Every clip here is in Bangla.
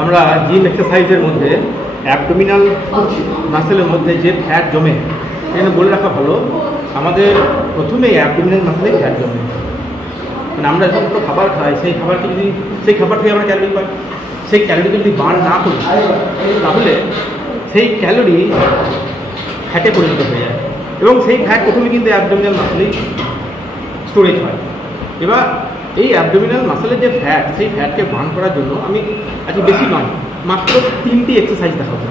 আমরা জিম এক্সারসাইজের মধ্যে অ্যাবডোমিনাল মাসেলের মধ্যে যে ফ্যাট জমে সেখানে বলে রাখা ভালো, আমাদের প্রথমে অ্যাবডোমিনাল মাসেলে ফ্যাট জমে। মানে আমরা যখন কোনো খাবার খাই সেই খাবারকে যদি সেই খাবার থেকে আমরা ক্যালোরি পাই, সেই ক্যালোরিকে যদি বার্ন না করি তাহলে সেই ক্যালোরি ফ্যাটে পরিণত হয়ে যায় এবং সেই ফ্যাট প্রথমে কিন্তু অ্যাবডোমিনাল মাসেলেই স্টোরেজ হয়। এবার এই অ্যাবডোমিনাল মাসেলের যে ফ্যাট, সেই ফ্যাটকে বার্ন করার জন্য আমি আজকে বেশি নয়, মাত্র 3টি এক্সারসাইজ দেখাবো।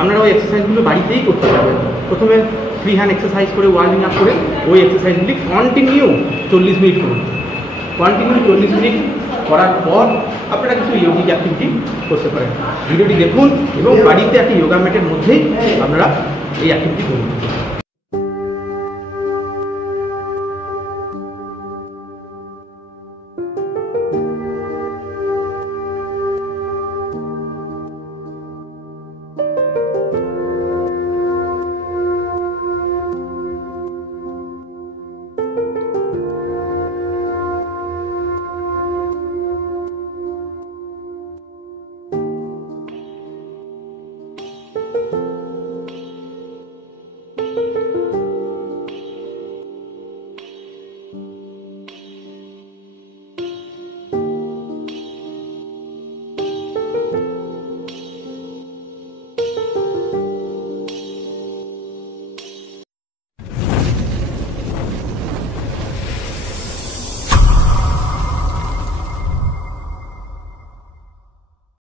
আপনারা ওই এক্সারসাইজগুলো বাড়িতেই করতে পারবেন। প্রথমে ফ্রি হ্যান্ড এক্সারসাইজ করে ওয়ার্মিং আপ করে ওই এক্সারসাইজগুলি কন্টিনিউ 40 মিনিট করুন। কন্টিনিউ 40 মিনিট করার পর আপনারা কিছু ইয়োগিক অ্যাক্টিভিটি করতে পারেন। ভিডিওটি দেখুন এবং বাড়িতে একটা ইয়োগা ম্যাটের মধ্যেই আপনারা এই অ্যাক্টিভিটি করুন।